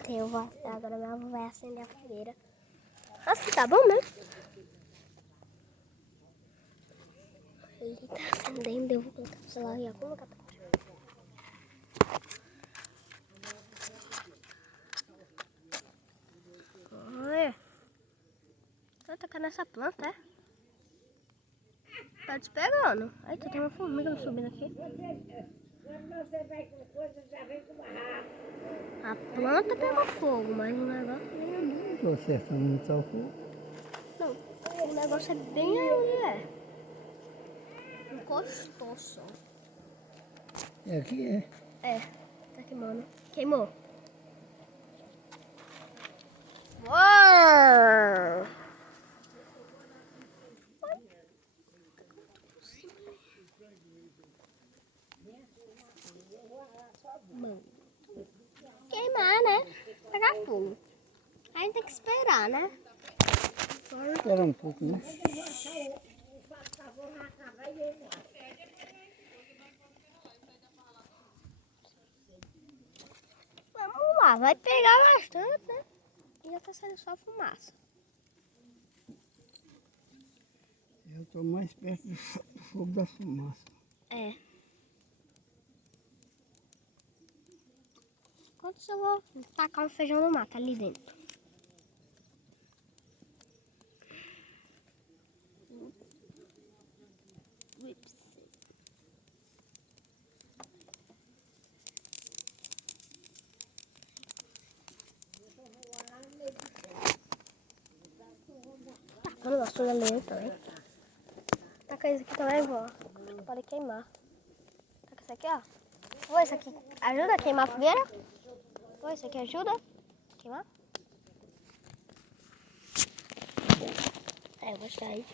Então eu vou, agora minha avó vai acender a fogueira. Nossa, tá bom, né? Ele tá acendendo, eu vou colocar o celular em algum lugar pra baixo. Olha. Tá tocando essa planta, é? Tá despegando. Aí tem uma formiga subindo aqui. A planta pegou fogo, mas o negócio bem ali. Tô acertando muito o fogo. Não, o negócio é bem aí onde é. Encostou só. É aqui, é? É, tá queimando. Queimou. Uou! Mano. Queimar, né? Pegar fogo. Aí a gente tem que esperar, né? Espera um pouco, né? Vamos lá, vai pegar bastante, né? E já tá saindo só fumaça. Eu tô mais perto do fogo da fumaça. É. Enquanto eu vou tacar um feijão no mato ali dentro. Tacando vassoura ali também. Taca isso aqui também, vó. Pode queimar. Taca isso aqui, ó. Ô, isso aqui ajuda a queimar a fogueira? Ô, isso aqui ajuda a queimar? É, eu vou tirar aí.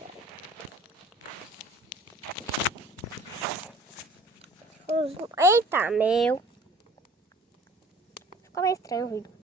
Eita, meu. Ficou meio estranho o vídeo.